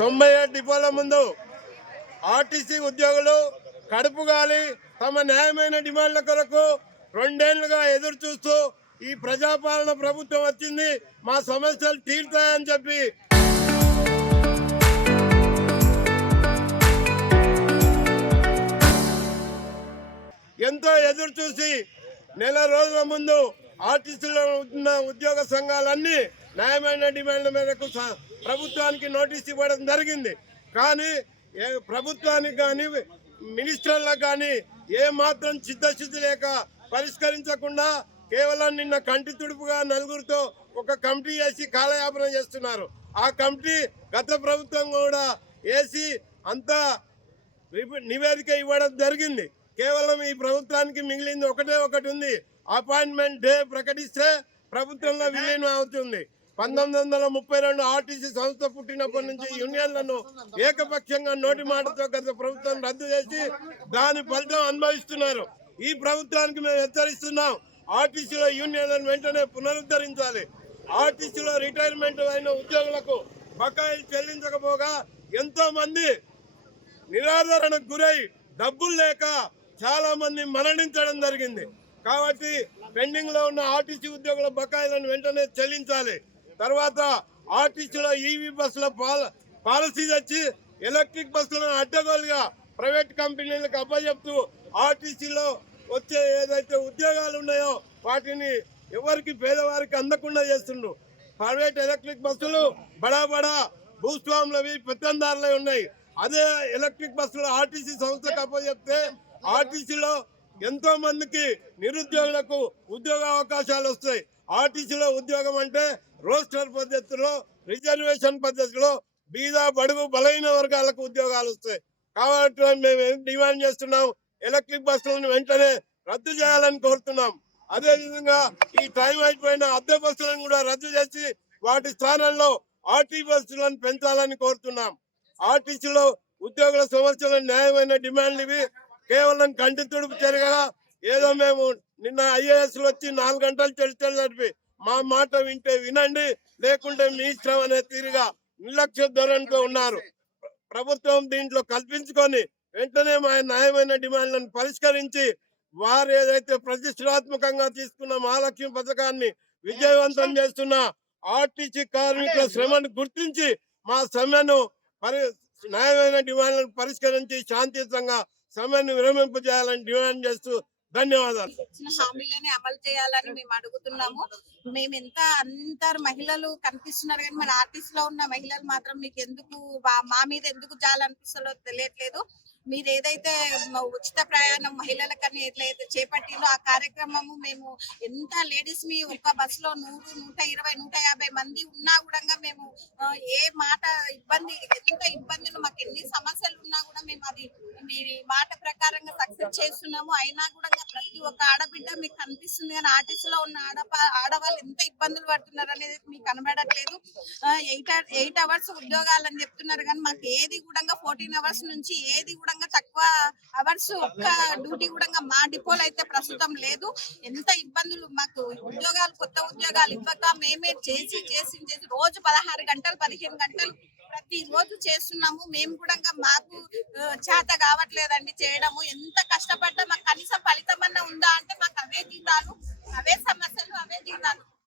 97 డిపోల ముందు ఆర్టీసీ ఉద్యోగులు కడుపు గాలి తమ న్యాయమైన డిమాండ్ల కొరకు 2 ఏళ్లుగా ఎదురు చూస్తూ ఈ ప్రజాపాలన ప్రభుత్వం వచ్చింది, మా సమస్యలు తీరుతాయని చెప్పి ఎంతో ఎదురు చూసి నెల రోజుల ముందు ఆర్టీసీలో ఉన్న ఉద్యోగ సంఘాలన్నీ న్యాయమైన డిమాండ్ల మేరకు ప్రభుత్వానికి నోటీస్ ఇవ్వడం జరిగింది. కానీ ప్రభుత్వానికి కానీ మినిస్టర్లకు కానీ ఏ మాత్రం చిత్తశుద్ధి లేక పరిష్కరించకుండా కేవలం నిన్న కంటి తుడుపుగా నలుగురితో ఒక కమిటీ వేసి కాలయాపన చేస్తున్నారు. ఆ కమిటీ గత ప్రభుత్వం కూడా వేసి అంతా నివేదిక ఇవ్వడం జరిగింది. కేవలం ఈ ప్రభుత్వానికి మిగిలింది ఒకటి ఉంది, అపాయింట్మెంట్ డే ప్రకటిస్తే ప్రభుత్వంలో విలీనం అవుతుంది. 1932 ఆర్టీసీ సంస్థ పుట్టినప్పటి నుంచి యూనియన్లను ఏకపక్షంగా నోటి మాటతో గత ప్రభుత్వం రద్దు చేసి దాని ఫలితం అనుభవిస్తున్నారు. ఈ ప్రభుత్వానికి మేము హెచ్చరిస్తున్నాం, ఆర్టీసీలో యూనియన్లను వెంటనే పునరుద్ధరించాలి. ఆర్టీసీలో రిటైర్మెంట్ అయిన ఉద్యోగులకు బకాయిలు చెల్లించకపోగా ఎంతో మంది నిరాదరణకు గురై డబ్బులు లేక చాలా మంది మరణించడం జరిగింది. కాబట్టి పెండింగ్ లో ఉన్న ఆర్టీసీ ఉద్యోగుల బకాయిలను వెంటనే చెల్లించాలి. తర్వాత ఆర్టీసీలో ఈవీ బస్సుల పాలసీ తెచ్చి ఎలక్ట్రిక్ బస్సులను అడ్డగోలుగా ప్రైవేట్ కంపెనీలకు అప్పచెప్తూ ఆర్టీసీలో వచ్చే ఏదైతే ఉద్యోగాలు ఉన్నాయో వాటిని ఎవరికి పేదవారికి అందకుండా చేస్తుండ్రు. ప్రైవేట్ ఎలక్ట్రిక్ బస్సులు బడా భూస్వాములవి పెత్తందారులవి ఉన్నాయి. అదే ఎలక్ట్రిక్ బస్సులు ఆర్టీసీ సంస్థకు అప్పచెప్తే ఆర్టీసీలో ఎంతో మందికి నిరుద్యోగులకు ఉద్యోగ అవకాశాలు వస్తాయి. ఆర్టీసీలో ఉద్యోగం అంటే రోస్టర్ పద్ధతిలో, రిజర్వేషన్ పద్ధతిలో బీద బడుగు బలైన వర్గాలకు ఉద్యోగాలు వస్తాయి. కాబట్టి మేము ఏం డిమాండ్ చేస్తున్నాం, ఎలక్ట్రిక్ బస్సులను వెంటనే రద్దు చేయాలని కోరుతున్నాం. అదేవిధంగా ఈ టైం అయిపోయిన అద్దె బస్సులను కూడా రద్దు చేసి వాటి స్థానంలో ఆర్టీ బస్సులను పెంచాలని కోరుతున్నాం. ఆర్టీసీలో ఉద్యోగుల సమస్యల న్యాయమైన డిమాండ్లు ఇవి. కేవలం కంటి తుడుపు చర్యగా ఏదో మేము నిన్న ఐఏఎస్లు వచ్చి 4 గంటలు చర్చలు జరిపి మా మాట వింటే వినండి, లేకుంటే మీ ఇష్టం అనే తీరుగా నిర్లక్ష్య ధోరణితో ఉన్నారు. ప్రభుత్వం దీంట్లో కల్పించుకొని వెంటనే మా న్యాయమైన డిమాండ్లను పరిష్కరించి వారు ఏదైతే ప్రతిష్టాత్మకంగా తీసుకున్న మహాలక్ష్మి పథకాన్ని విజయవంతం చేస్తున్న ఆర్టీసీ కార్మికుల శ్రమను గుర్తించి మా సమ్మెను న్యాయమైన డిమాండ్లను పరిష్కరించి శాంతియుతంగా సమ్మెను విరమింపజేయాలని డిమాండ్ చేస్తూ ధన్యవాదాలు. హామీలని అమలు చేయాలని మేము అడుగుతున్నాము. మేము అందరు మహిళలు కనిపిస్తున్నారు కానీ మన ఆర్టీసీలో ఉన్న మహిళలు మాత్రం మీకు ఎందుకు మా మీద ఎందుకు జాలనిపిస్తుందో తెలియట్లేదు. మీరు ఏదైతే ఉచిత ప్రయాణం మహిళలకని ఎట్లయితే చేపట్టిందో ఆ కార్యక్రమము మేము ఎంత లేడీస్ మీ ఒక బస్సులో 100, 120, 150 మంది ఉన్నా కూడా మేము ఏ మాట ఇబ్బంది ఎంత ఇబ్బందులు మాకు ఎన్ని సమస్యలు ఉన్నా కూడా మేము అది మీ మాట ప్రకారంగా సక్సెస్ చేస్తున్నాము. అయినా కూడా ప్రతి ఒక్క ఆడబిడ్డ మీకు కనిపిస్తుంది కానీ ఆర్టీసీలో ఉన్న ఆడవాళ్ళు ఎంత ఇబ్బందులు పడుతున్నారు అనేది మీకు కనబడట్లేదు. 8 అవర్స్ ఉద్యోగాలు అని చెప్తున్నారు కానీ మాకు ఏది కూడా 14 అవర్స్ నుంచి ఏది కూడా తక్కువ అవర్స్ ఒక్క డ్యూటీ కూడా మా డిపోలో అయితే ప్రస్తుతం లేదు. ఎంత ఇబ్బందులు మాకు ఉద్యోగాలు కొత్త ఉద్యోగాలు ఇవ్వక మేమే చేసి రోజు 16 గంటలు 15 గంటలు ప్రతి రోజు చేస్తున్నాము. మేము కూడా మాకు చేత కావట్లేదండి చేయడము. ఎంత కష్టపడ్డా మాకు కనీసం ఫలితం అన్న ఉందా అంటే మాకు అవే జీతాలు, అవే సమస్యలు, అవే జీతాలు.